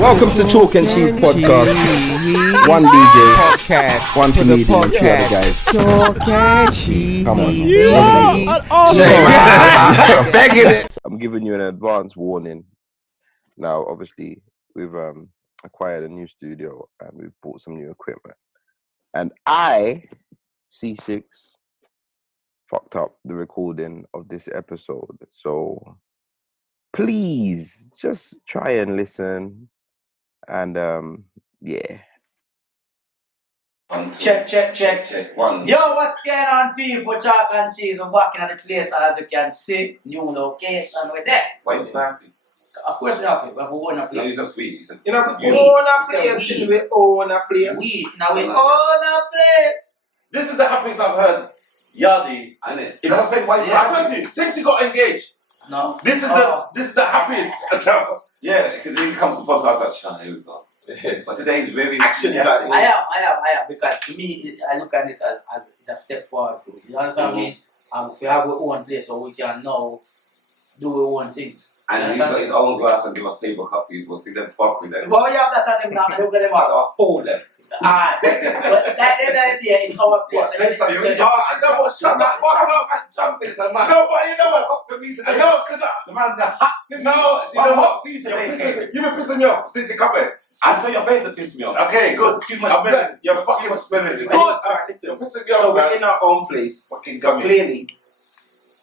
Welcome to Chalk and Cheese Podcast. One DJ, podcast, one comedian, two other guys. Chalk and Cheese. Come on. Begging it. I'm giving you an advance warning. Now, obviously, we've acquired a new studio and we've bought some new equipment. And I, Ceesix, fucked up the recording of this episode. So please just try and listen. And yeah. Check. One. Yo, what's going on, people? Chalk and Cheese. I'm walking at the place, and as you can see, new location. We're there. Why you happy? Of course, we're happy. We own a place. No, you just sweet. You know, we own a place. We own a place. Now we own a place. This is the happiest I've heard. Yardie. And it. If I say why you happy? Since he got engaged. No. This is the happiest. Yeah, because he comes to the podcast like, Sean, here we go. But today is very action. I am, because to me, I look at this as it's a step forward. You understand me? We have our own place so we can now do our own things. And he's got his own glass and give us paper cup people. See them fuck with them. Well, you have that on them now. Look at them out. I'll fold them. But like the idea, it's our place. What, say something? Shut the fuck up. I'm jumping the man. No, but you know what? For me today. I know, because the man, the hot. No, you know what? You've been pissing me off since you come in. I saw your face that pissed me off. Okay, good. Too much smelling. You're fucking much smelling. good. Alright, listen. You're pissing me off. So we're in our own place. Fucking But clearly,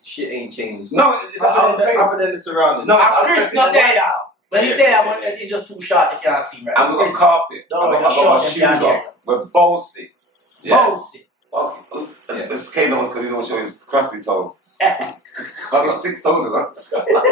shit ain't changed. No, it's other than the surroundings. No, Chris not there now. When he's there, when he's just too short, you can't see him. Right? And we got carpet. No, I got my shoes off. We're bossy. Bossy. This came on because he don't show his crusty toes. I've got 6 toes in them.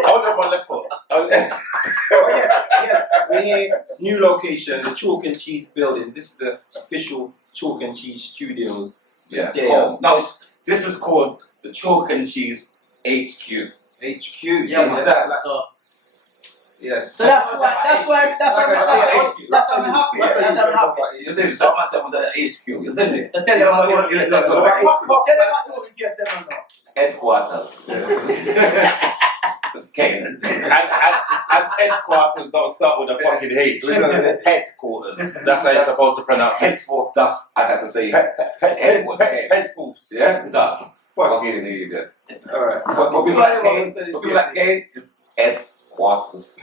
Hold on my left foot. Yes. We're here, new location, the Chalk and Cheese building. This is the official Chalk and Cheese Studios. Yeah. There. Now, this is called the Chalk and Cheese HQ. HQ. Yeah, that. So. Yes. So that's why I'm happy. That's why I'm happy. You see, so much about the HQ, isn't it? So tell them what you want. Tell them what you want in case they don't know. Headquarters. Okay. And headquarters don't start with a fucking H. Headquarters. That's how you're supposed to pronounce it. Henceforth, thus, I got to say headquarters. Yeah, thus. Fucking idiot. Alright. For people like Kane, it's headquarters.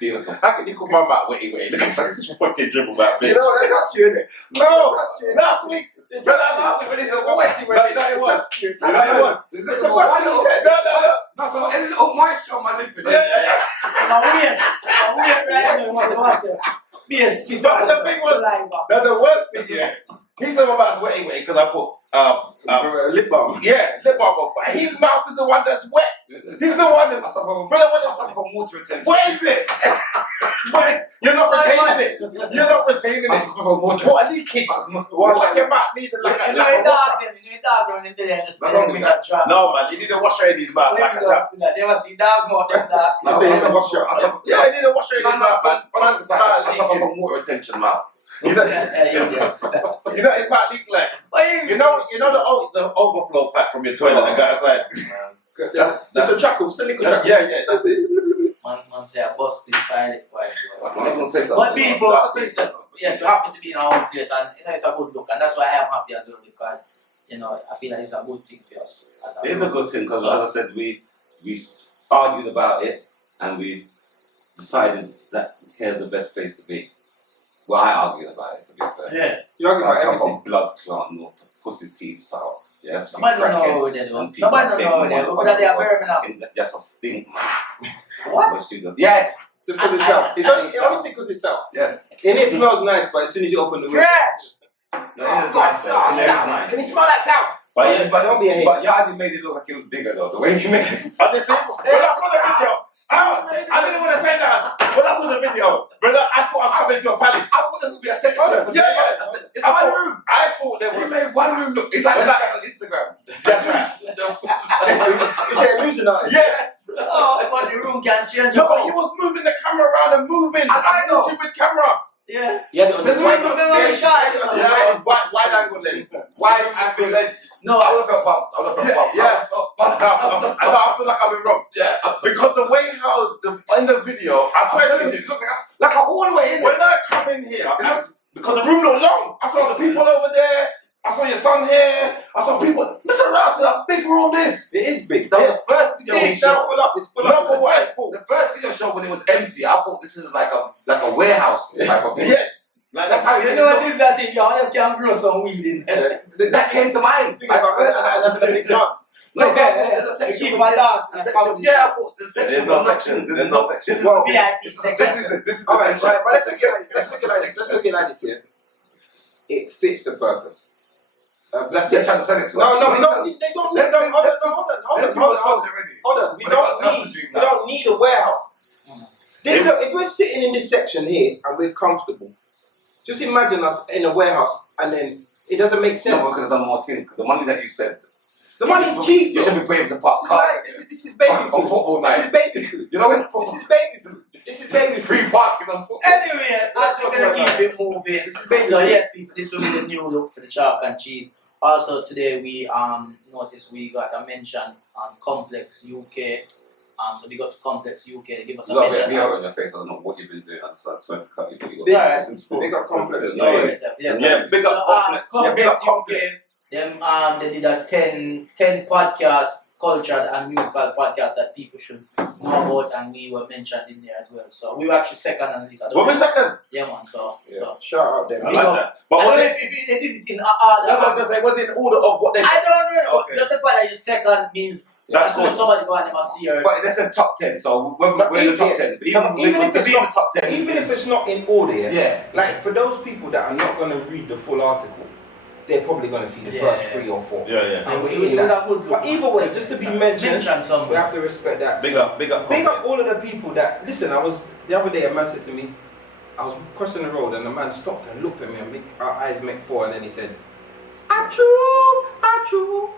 Beautiful. How can you call my mouth witty? Look at that fucking dribble that bitch. You know what, that's not you, innit? No! Last week! Last week when he said, what? No, it was. This is the one you said. No, so any little moisture on my lip. Yeah. Now weird, right? Yes, The thing was, the worst thing, yeah. He said about sweaty because I put lip balm. Yeah, lip balm on. But his mouth is the one that's wet. He's the one that from water retention. What is it? You're not retaining it. You're not retaining it. What a leakage. What your mouth needed like that. No man, you need a washer in his mouth like a tap. Never see dog more than that. Yeah, you need a washer in his mouth, man. From water retention mouth. You know his mouth leak like. You know the overflow pack from your toilet that got outside. That's a chuckle, it's a little chuckle. Yeah, that's it. Man say I busted pilot. But people, listen, yes, we're happy to be in our own place, and it's a good look, and that's why I am happy as well, because I feel like it's a good thing for us. It is a good thing because, as I said, we argued about it and we decided that here's the best place to be. Well, I argued about it, to be fair. Yeah. You argue about everything. Blood clot, no pussy teeth, sour. Yeah. Nobody don't know how they do. Nobody don't know how they do. But they are very enough. Just a stink, man. What? Yes. Just because it's out. It only think because it's out. Yes. And it smells nice, but as soon as you open the window. Fresh! God, sound. Can you smell that sound? But don't be a hater. But Yardie made it look like it was bigger though. The way he made it. Honestly, when I saw the video, I didn't want to say that. When I saw the video, brother, I thought I was coming to a palace. I thought this would be a section. Yeah. It's one room. I thought they He were. made one room look. It's like that on Instagram. That's right. You say illusion art. Yes. Oh, but the room can change. No, but he was moving the camera around and moving. I know. Stupid camera. Yeah. He had it on the wide no, wide angle lens. Wide angle lens. No, I would have bumped. I would have bumped. Yeah. I feel like I've been wrong. Yeah. Because the way how in the video, I swear to you, Look like a hallway in when I come in here, because the room not long, I saw the people over there. I saw your son here. I saw people. Listen around to that big room. This. It is big. The first video we It's shot. full up. It's full up. Number one, the first video shot when it was empty. I thought this is like a warehouse type of thing. Yes. Like that's how you know what is that thing? Y'all can grow some weed in there. that came to mind. I swear. The big dance. No, there's a section. Keep my dance. Yeah, of course. There's a section. There's no sections. There's no sections. This is Well, VIP section. this is All right, section. but let's look at this here. It fits the purpose. Bless They're it. trying to sell it to us. No, we don't need. They don't need. Hold on. We don't need a warehouse. Look, if we're sitting in this section here and we're comfortable, just imagine us in a warehouse and then it doesn't make sense. No, we could have done more things. Because the money that you said, The money's cheap. you should be paying the park car. This is baby On food. football This night. is baby food. You know when This is baby food. This is baby food. free parking on football. Anyway, as we're gonna keep it moving. So yes, people, this will be the new look for the chalk and cheese. Also today we noticed we got a mention on Complex UK. So we got to Complex UK. They give us a You got a bit of mention. hair on your face. I don't know what you've been doing. I'm sorry to cut you. But you It's alright. They got Complex. Yeah, big up Complex. Yeah, big up Complex. Them they did a 10 podcast cultural and musical podcast that people should know about, and we were mentioned in there as well. So we were actually second on the list. What was second? Yeah, man. So Shout out them. I like that. But I don't was know it? if it did in order. That's what I was gonna say. Was it in order of what they? I don't know. Okay. Just the fact that you're second means That's so good. somebody go and never see her. But that's a top 10, so we're But in the top 10. even if to it's be in the not- top 10. Even if it's not in order, Yeah. like for those people that are not going to read the full article, they're probably going to see the first 3 or 4. Yeah. So And we're it in was that. a good look. But either way, just to be mentioned, something. we have to respect that. Big up. Big up all of the people that listen. The other day a man said to me, I was crossing the road and the man stopped and looked at me and our eyes make 4 and then he said, achoo,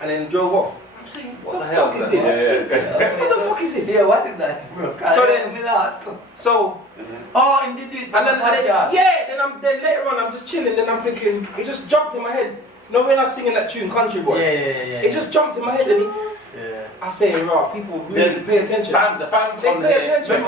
and then drove off. I'm saying, what the fuck is this? Yeah. What the fuck is this? Yeah, what is that, bro? So then- we lost. So Oh, and did it. then later on I'm just chilling and I'm thinking, it just jumped in my head. No, when I was singing that tune, Country Boy, Yeah. it just jumped in my head and I say, raw, people really pay attention. The fans They from pay there. attention.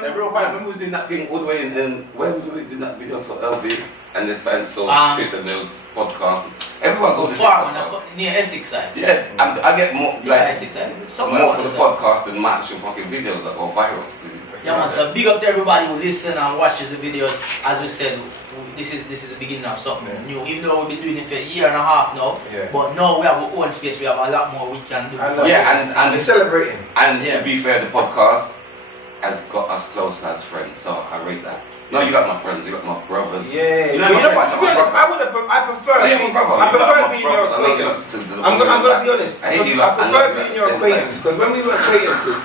They're real fans. When we was doing that thing all the way in, when we did that video for LB and then band so Chris and the podcast, everyone goes to the podcast. Near Essex side. Yeah, and I get more like Essex side. more for the podcast than my actual fucking videos that go viral. Yeah, man. So big up to everybody who listen and watches the videos. As we said, this is the beginning of something new. Even though we've been doing it for a year and a half now, but now we have our own space. We have a lot more we can do. And we're celebrating. And to be fair, the podcast has got us close as friends, so I rate that. No, you got my friends, you got my brothers. Yeah, You know you know my what? To friends, be honest, my I prefer. Oh, yeah, my brother. I You got prefer my being your brothers. I love you acquaintance. to I'm gonna be honest. I hate you I lot. I prefer love you being at your the same time. acquaintance because when we were acquaintances,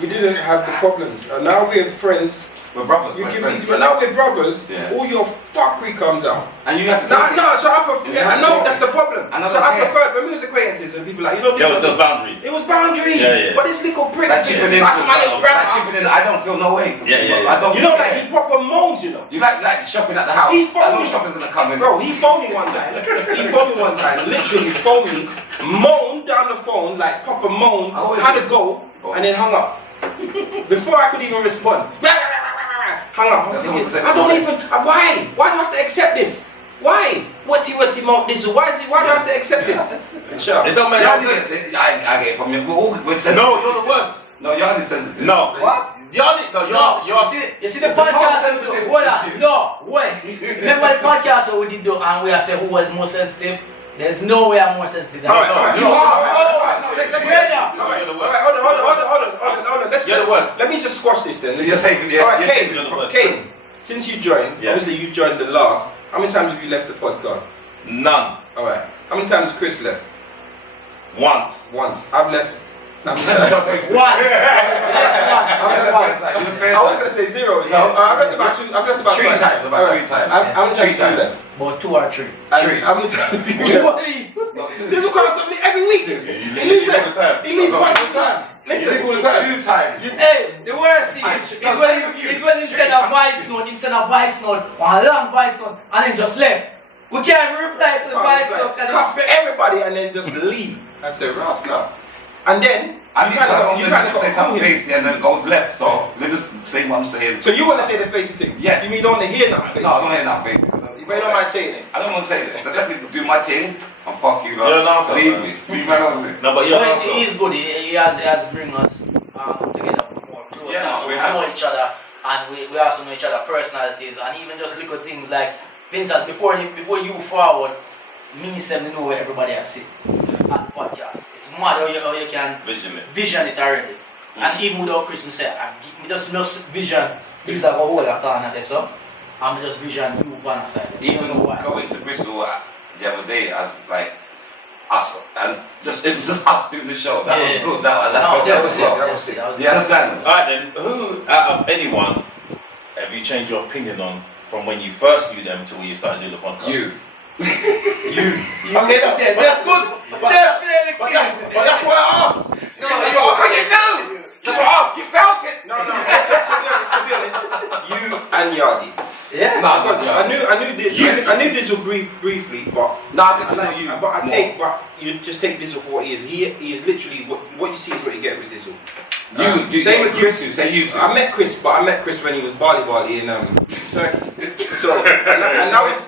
we didn't have the problems, and now we're friends. We're brothers. You we're give friends. me, but now we're brothers. Yeah. All your fuckery comes out. And you have to. No. So I prefer. I know that's the problem. Another So I thing. prefer when we was acquaintances and people like There was those boundaries. It was boundaries. Yeah. But this little prick. That chicken in, that's my little that chicken in, I don't feel no way. Yeah. I don't. You know, like he proper moans. You know. You like shopping at the house. He I know phoned me. shopping's gonna come in. Bro, he phoned me one time. Literally phoned me, moaned down the phone, like proper moan, had to go, and then hung up. Before I could even respond. Hung up. I'm thinking, I don't even, why? Why do I have to accept this? Why? Whatty mouth this? Why do I have to accept this? Sure. It don't make Yardie no gets sense. it. I get it from you. We're sensitive. No, you're the worst. No, Yardie's sensitive. No. What? Yardie, no, You see the The most podcast. sensitive Hold is on. you. No, wait. Remember the podcast that we did do, and we are saying who was more sensitive? There's no way I'm more sensitive than Alright, You are. Hold on. You're the worst. Let me just squash this then. You're safe. Alright, You're the worst. Kane, since you joined, obviously you joined the last. How many times have you left the podcast? None. Alright. How many times has Chris left? Once. Once. I've left. Once. I was gonna say 0. No, I've left about 2. I've left about 3 5. times. About 3 times. How many times have you left? About 2 or 3. How many times have you left? This will come something every week. He leaves one time. Listen, all the time. 2 times. Hey, the worst thing is when you send a voice note, one long voice note, and then just left. We can't reply to the voice note. Cuss everybody and then just leave and say, Rascal. And then I you kind of say something tasty and then goes left, so they just say what I'm saying. So you want to say the facey thing? Yes. You mean you don't want to hear nothing? No, I don't hear that basically. But you don't mind saying it? I don't want to say that. Just let me do my thing and fuck you, You're an arsehole, leave man. me. Leave me alone. No, but you're But also. he is good. He has bring us together more closer. Yeah, so we we have- know each other, and we also know each other's personalities, and even just little things like, Vincent, before you forward, me say me know where everybody has sit at podcast. It's mad how you can vision it already. And even without Chris, me say, me just vision this like a whole corner there, so I'm just vision you one side. Even going to Bristol the other day as like us, and it was just us doing the show. That was good. That was it. You understand? Alright then, who out of anyone have you changed your opinion on from when you first knew them to when you started doing the podcast? You. Okay, that's good. But that's what I asked. No, what can you do? That's what I asked. You felt it. No, to be honest, you and Yardie. Yeah. No, Because I knew Dizzle briefly, but I get to know you. But you just take Dizzle for what he is. He is literally what you see is what you get with Dizzle. Same with Chris. Say you two. I met Chris when he was Bali in Turkey. So and now he's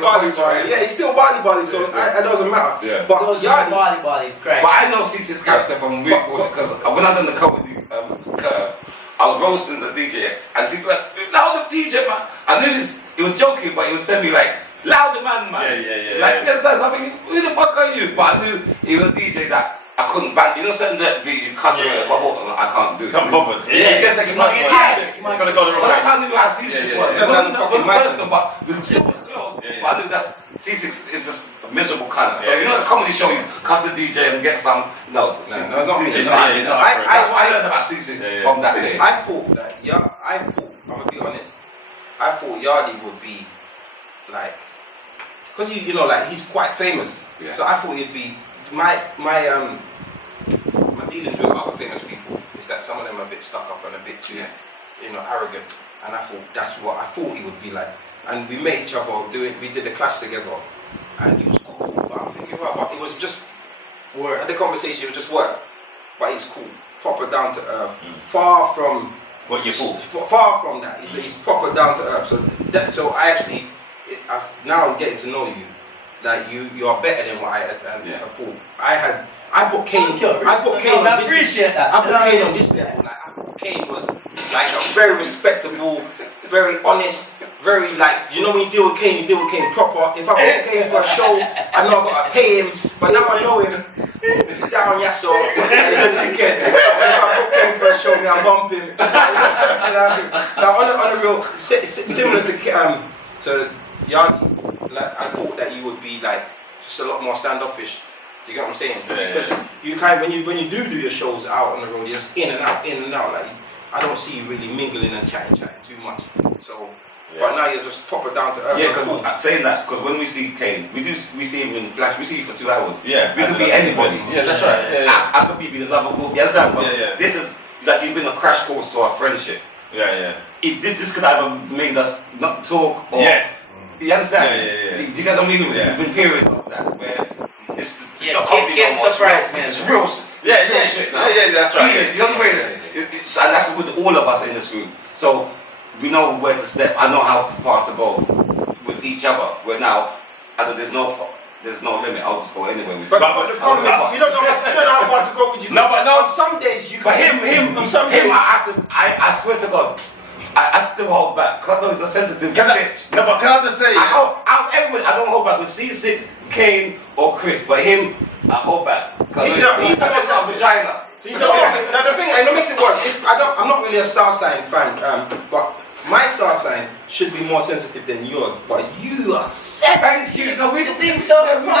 Bali. Yeah, he's still Bali. So it doesn't matter. Yeah. But Those Yardie, Bali is crazy. But I know Ceesix character from because when I done the comedy curve, I was roasting the DJ and he was like, loud the DJ man. I knew this, he was joking, but he was sending me like, loud the man. Yeah. Like, I mean, who the fuck are you? But I knew he was a DJ that I couldn't ban. You know, certain that be cussing, I can't do it. Come bothered. Yeah, you can take it personal. Yes. It's gonna go the So wrong that's way. how I knew how Ceesix was. Yeah. It wasn't Yeah. personal, but the shit was close. Yeah. But I knew that's Ceesix is just a miserable cunt. So Yeah. you know, this comedy show, you cuss the DJ and get some. No, it's not me. Ceesix. It's not- it's not That's accurate. what I learned about Ceesix from that day. I thought that I'm gonna be honest. I thought Yardie would be like, because you know, like he's quite famous. Yeah. So I thought he'd be my dealings with other famous people is that some of them are a bit stuck up and a bit too, arrogant. And I thought that's what I thought he would be like. And we met each other we did the Clash together, and he was cool. But I'm thinking, but it was just work. At the conversation, it was just work. But he's cool, proper down to earth, far from. What you thought? Far from that. He's proper down to earth. So now I'm getting to know you. That you are better than what I thought. I put Kane. I put Kane on this. Appreciate that. I put Kane on this level. Like I thought Kane was like a very respectable, very honest, very like when you deal with Kane proper. If I book Kane for a show, I know I gotta pay him. But now I know him. Down Yasso, he's a dickhead. If I book Kane for a show, I bump him. Now on the real, similar to Yardie, like I thought that you would be like just a lot more standoffish. You get what I'm saying? Because you when you do your shows out on the road, you're just in and out. Like I don't see you really mingling and chatting too much. So, but now you're just proper down to earth. Yeah, because saying that, because when we see Kane, we see him in Flash. We see him for 2 hours. Yeah, we could be anybody. Yeah, that's right. Yeah. I could be another group. You understand? Yeah. This is like you've been a crash course to our friendship. Yeah. This could either made us not talk or. Yes. You understand? Yeah. Do you get what I mean? Yeah. There's been periods of that where it's not Kane surprised me. It's real. Yeah. Shit now. Yeah, that's right. You know what I mean? And that's with all of us in this group. So we know where to step. I know how far to go with each other. Where now, there's no limit. I'll just go anywhere with you. But the problem is, you don't know how far to go with you. No, but on some days you. But him, I swear to God, I still hold back. Cause I know he's a sensitive bitch. But can I just say? I don't hold back with Ceesix, Kane, or Chris. But him, I hold back. Cause he's got a vagina. Now the thing, and it makes it worse. I'm not really a star sign fan, but my star sign should be more sensitive than yours. But you are sensitive. Thank you. No, we You think so? I'm a no,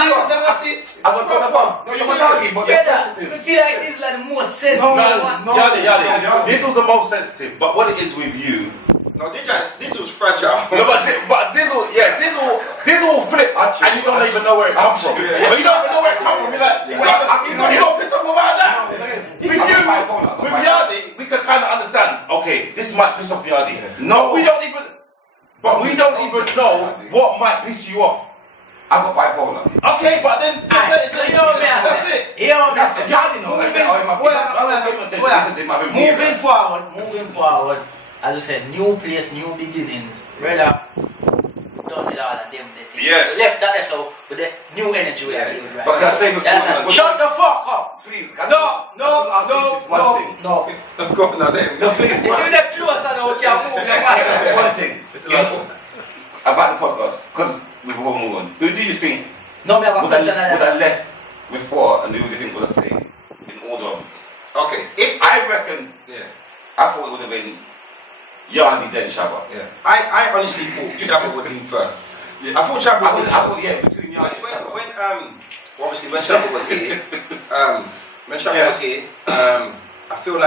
you're my doggy, but you're sensitive. You feel like this is like the most sensitive. No. Yardie, this was the most sensitive. But what it is with you? No, this was fragile. No, but this will flip, and you don't even know where it comes from. But you don't even know where it comes from. You're like, you don't piss off about that. He with Yardie, we can kind of understand. Okay, this might piss off Yardie. No, we don't even. But we don't even know what might piss you off. I got bipolar. Okay, but then just say So you know what I that's said? it. You know what I said? Yardie knows. I said, Moving forward, as I said, new place, new beginnings. Brother, done with all of them. Yes. Left that so with the new energy we are doing right But can I say before? shut the fuck up! Please. No. No, Now them. No, please. You see that closer now, we can move your mind. One thing. About the podcast, because before we move on, who do you think No, me have a would question. have left before and who do you think would have stayed in order? Okay, if I reckon, yeah, I thought it would have been Yardie then Shabba. yeah, I honestly thought Shabba would leave first. Yeah. I thought Shabba would. I thought, yeah, between Yardie and Shabba. When obviously when Shabba was here, was here, I feel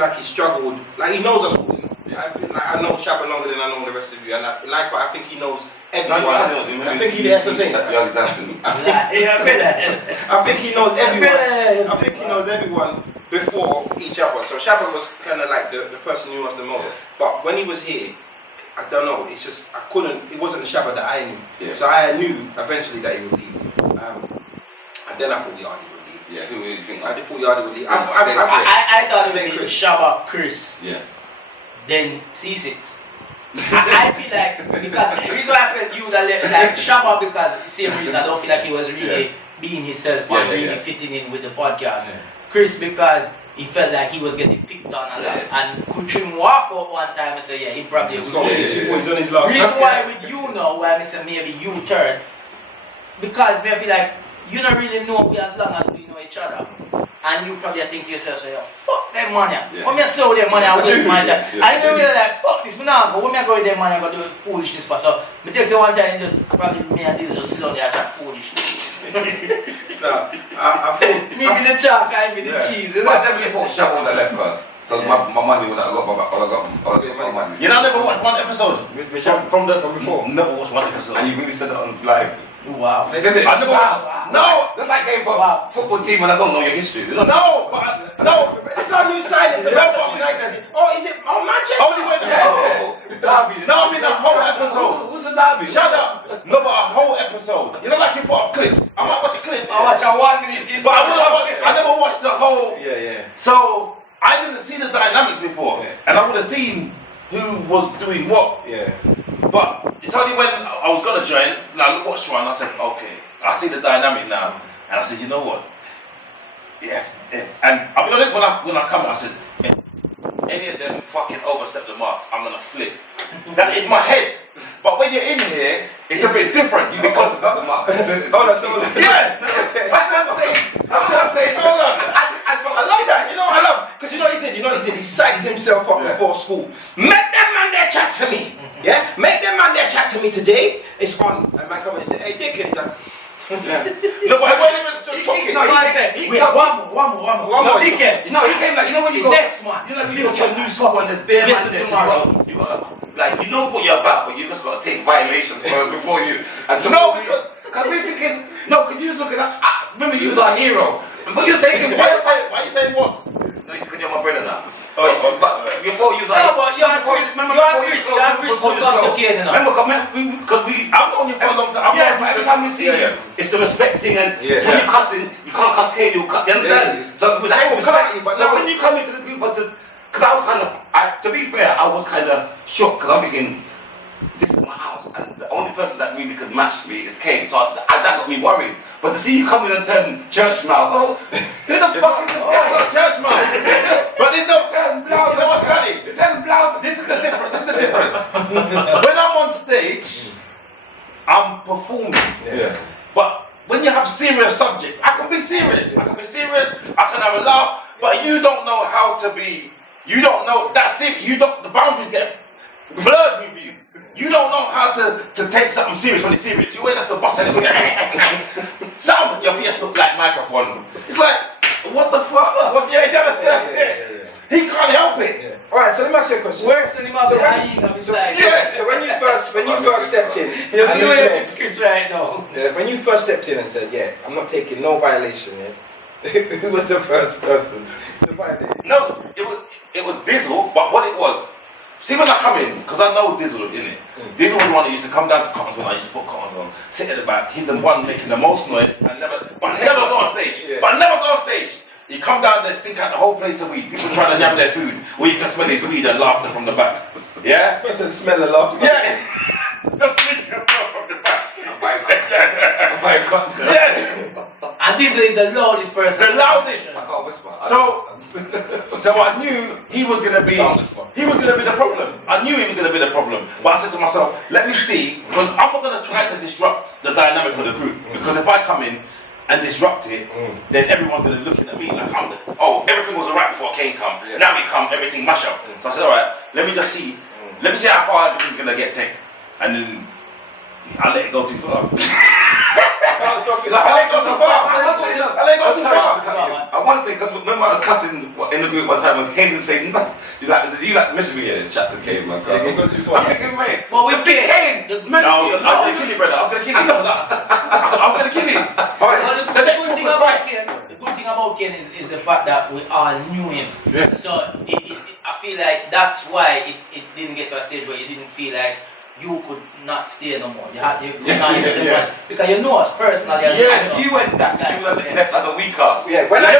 like he struggled. Like he knows us all. I feel like I know Shabba longer than I know the rest of you, and I think he knows everyone. I think he knows something. Yeah, exactly. I think he knows everyone. I think he knows everyone before each other. So Shabba was kind of like the person who knew us the most. Yeah. But when he was here, I don't know. It's just I couldn't. It wasn't the Shabba that I knew. Yeah. So I knew eventually that he would leave. And then I thought Yardie would leave. Yeah, who do you think? I thought Yardie would leave. I thought it would be Chris. Shabba, Chris, Yeah. then Ceesix. I feel like because the reason why I felt you like Shabba because same reason I don't feel like he was really being himself and really fitting in with the podcast. Yeah. Chris because he felt like he was getting picked on a lot and Kuchum walk out one time and say yeah he probably He's would got leave. he's on his last. Reason why with you now why I say maybe you third because me I feel like you don't really know we as long as we know each other. And you probably think to yourself, say, fuck them money. When me sell them money, I waste my time. I didn't really like, fuck this, me now go. When me go with them money, I go do foolishness for. So, me take the one time and just probably me and Dizzle just slowly chat foolishness. No, I thought Me be the chalk, I be the cheese. But I definitely thought Shabba would have left first. So my money would have got my money. You know, I never watched one episode from before. Never watched one episode. And you really said it on live. Wow. They did it. I never watched. No, That's like going for a football team and I don't know your history. no, but no. It's not new silence. It's Manchester United. Oh, is it? Oh, Manchester. Only when Derby. no, I mean a whole episode. Who's the derby? Shut up. No, but a whole episode. You know, like you put up clips. I might watch a clip. I watch a 1 minute. But I never watched the whole. Yeah. So I didn't see the dynamics before, and I would have seen who was doing what. Yeah. But it's only when I was gonna join, I watched one. I said, okay, I see the dynamic now, and I said, you know what? Yeah. And I'll be honest, when I come, I said, if any of them fucking overstep the mark, I'm gonna flip. That's in my head. But when you're in here, it's a bit different. You become Hold on. yeah. Hold on. I love that. You know, I love because you know what he did. You know what he did. He psyched himself up before school. Make that man there chat to me. Yeah. Make that man there chat to me today. It's on. And man come in and say, hey, dickhead. He's like, No, but I wasn't even just talking. No, I said, wait, one more. Dickhead. No, he came like, you know when you go, Next man. you know when you go to a new school and there's bare man there, tomorrow. you gotta, like, you know what you're about, but you just gotta take violations first before you, and No, because we're thinking, no, because you was looking at, remember you was our hero, but you was taking, why you saying what? no, because you're my brother now. Oh, but before you was No, but you're Chris complicated now. Remember, because we, I've known you for a long time. yeah, but every time we see you, it's the respecting and when you're cussing, you can't cuss here, you cut, you understand? Yeah. So with that They will cut you, but so now- when you come into the group, because I was kind of, to be fair, I was kind of shocked because I'm thinking, this is my house and the only person that really could match me is Kane, so that got me worried. But to see you come in and turn church mouth, who the fuck is this guy? Church man. But there's no. Turn You know what's funny? Turn blouse. This is the difference. When I'm on stage, I'm performing. Yeah. But when you have serious subjects, I can be serious. I can have a laugh. But you don't know how to be. You don't know that's it. You don't. The boundaries get blurred with you. You don't know how to take something serious when it's serious. You always have to bust it. Sound your face look like microphone. It's like, what the fuck? What's you understand? Yeah. He can't help it. Yeah. All right, so let me ask you a question. Worse than him So so when you first stepped in, You're and you doing said, this Chris right now. when you first stepped in and said, yeah, I'm not taking no violation, yeah, Who was the first person to find it? No, it was Dizzle, but what it was, see when I come in, because I know Dizzle, innit? Dizzle was the one that used to come down to Cottons when I used to put Cottons on, sit at the back, he's the one making the most noise and never go on stage. Yeah. But never go on stage. You come down there, stink out the whole place of weed, people trying to yam their food, or you can smell his weed and laughter from the back. Yeah? Person smell a lot. Yeah! Just make yourself from the back. Oh my God. Yeah! And this is the loudest person. The loudest. I can't whisper. So I knew he was gonna be the problem. I knew he was gonna be the problem. But I said to myself, let me see, because I'm not gonna try to disrupt the dynamic of the group. Because if I come in and disrupt it, then everyone's gonna be looking at me like everything was alright before Kane come. Yeah. Now we come, everything mash up. So I said, alright, let me just see. Let me see how far everything's gonna get taken. And then I'll let it go too far. Can't stop it. I let it go too far. I want to say, because remember I was cussing in the group one time and Kane didn't say nothing. You like missing me here, chat to Kane, man. Yeah, you go too far. I'm thinking, mate. Well, we big Kane. No, I was gonna kill you, brother. I was gonna kill you. I was gonna kill you. The good thing about Ken is the fact that we all knew him. Yeah. So I feel like that's why it didn't get to a stage where you didn't feel like you could not stay no more. You had to because you know us personally. Yes, you went that. You would have left as a weak ass. Yeah, when I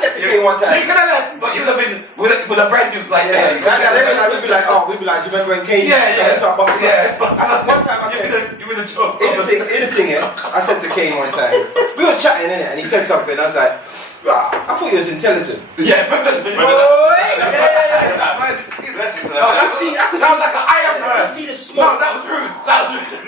said to Kane one time. You could have left, but you'd have been with a brand new like Yeah, we'd be like, do you remember when Kane start busting up? I said, one time I said, you were the joke. in the thing, I said to Kane one time, we was chatting in it, and he said something, I was like, "Rah, I thought he was intelligent." Yeah, remember that? Listen to I could see like an iron I man. could see the smoke. No, that was rude. That was rude.